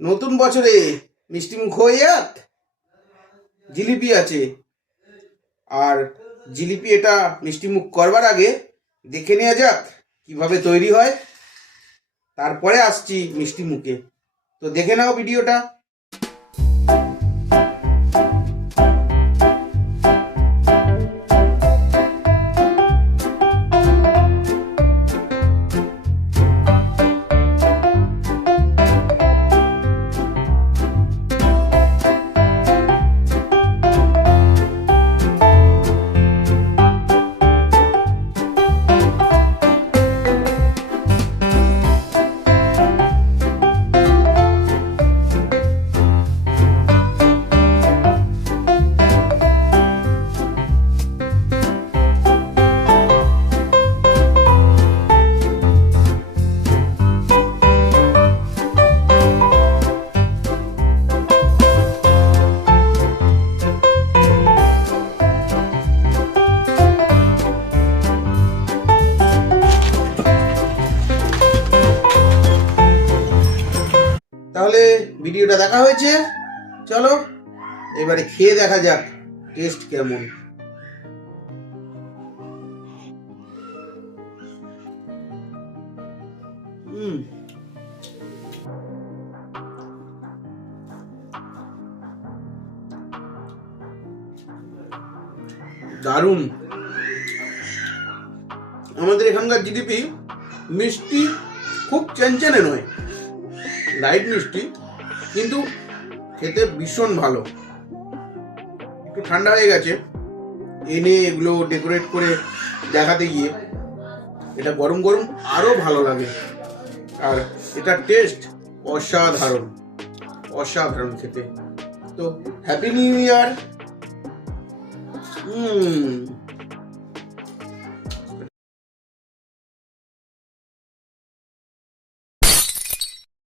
নতুন বছরে মিষ্টি মুখ হয়ে যাক। জিলিপি আছে, আর জিলিপি এটা মিষ্টি মুখ করবার আগে দেখে নেওয়া যাক কিভাবে তৈরি হয়, তারপরে আসছি মিষ্টি মুখে। তো দেখে নাও ভিডিওটা। তাহলে ভিডিওটা দেখা হয়েছে, চলো এবারে খেয়ে দেখা যাক টেস্ট কেমন। দারুণ। আমাদের এখানকার জিলিপি মিষ্টি খুব চেনচেনে নয়, লাইট মিষ্টি, কিন্তু খেতে ভীষণ ভালো। একটু ঠান্ডা হয়ে গেছে, এনে এগুলো ডেকোরেট করে দেখাতে গিয়ে এটা গরম গরম আরো ভালো লাগে। আর এটা টেস্ট অসাধারণ, অসাধারণ খেতে। তো হ্যাপি নিউ ইয়ার।